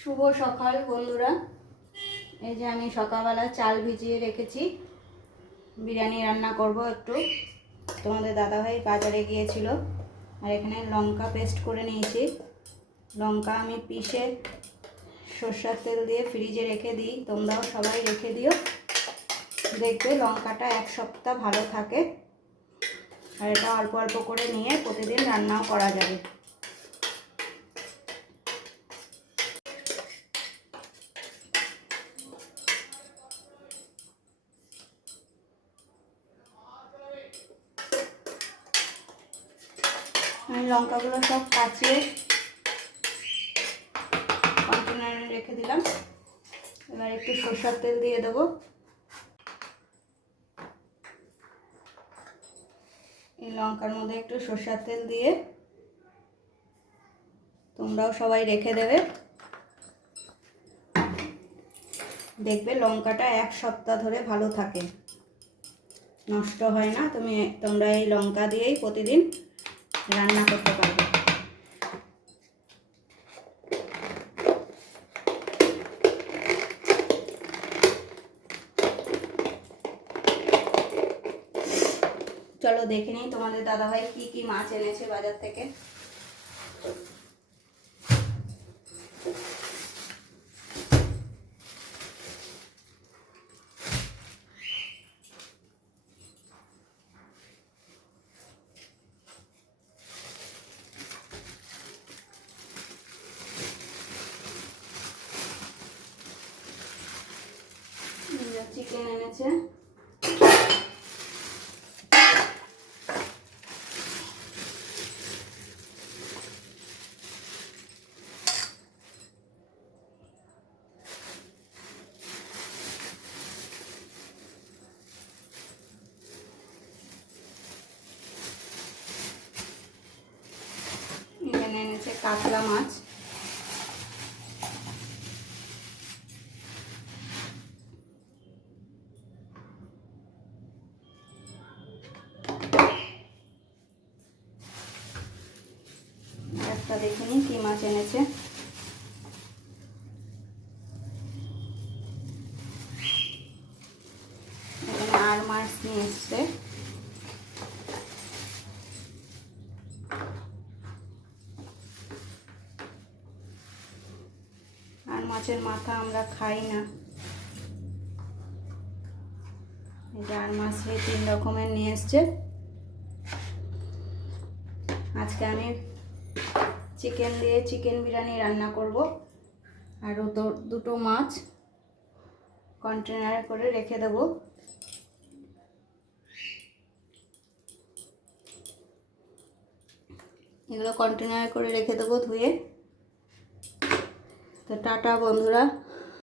শুভ সকাল বন্ধুরা। এই যে আমি সকালবেলা চাল ভিজিয়ে রেখেছি, বিরিয়ানি রান্না করব একটু। তোমাদের দাদাভাই বাজারে গিয়েছিল, আর এখানে লঙ্কা পেস্ট করে নিয়েছি। লঙ্কা আমি পিষে সরষের তেল দিয়ে ফ্রিজে রেখে দিই, তোমরাও সবাই রেখে দিও, দেখবে লঙ্কাটা এক সপ্তাহ ভালো থাকে। আর এটা অল্প অল্প করে নিয়ে প্রতিদিন রান্নাও করা যাবে। আমি লঙ্কাগুলো সব কাচিয়ে কন্টেনারে রেখে দিলাম। এবার একটু সরষের তেল দিয়ে দেবো। এই লঙ্কার মধ্যে একটু সরষের তেল দিয়ে তোমরাও সবাই রেখে দেবে, দেখবে লঙ্কাটা এক সপ্তাহ ধরে ভালো থাকে, নষ্ট হয় না। তোমরা এই লঙ্কা দিয়েই প্রতিদিন রান্না করতে পারবে। চলো দেখে নিই তোমাদের দাদাভাই কি কি মাছ এনেছে বাজার থেকে। চিকেন এনেছে, এখানে এনেছে কাতলা মাছ, একটা দেখে নিই কি মাছ এনেছে। এখানে আর মাছ নিয়ে এসছে, আর মাছের মাথা আমরা খাই না। এই যে আর মাছ 3 রকমের নিয়ে এসছে। আজকে আমি চিকেন দিয়ে চিকেন বিরিয়ানি রান্না করব, আর দুটো মাছ কন্টেনারে করে রেখে দেব। এগুলো কন্টেনারে করে রেখে দেবো ধুয়ে। তো টাটা বন্ধুরা।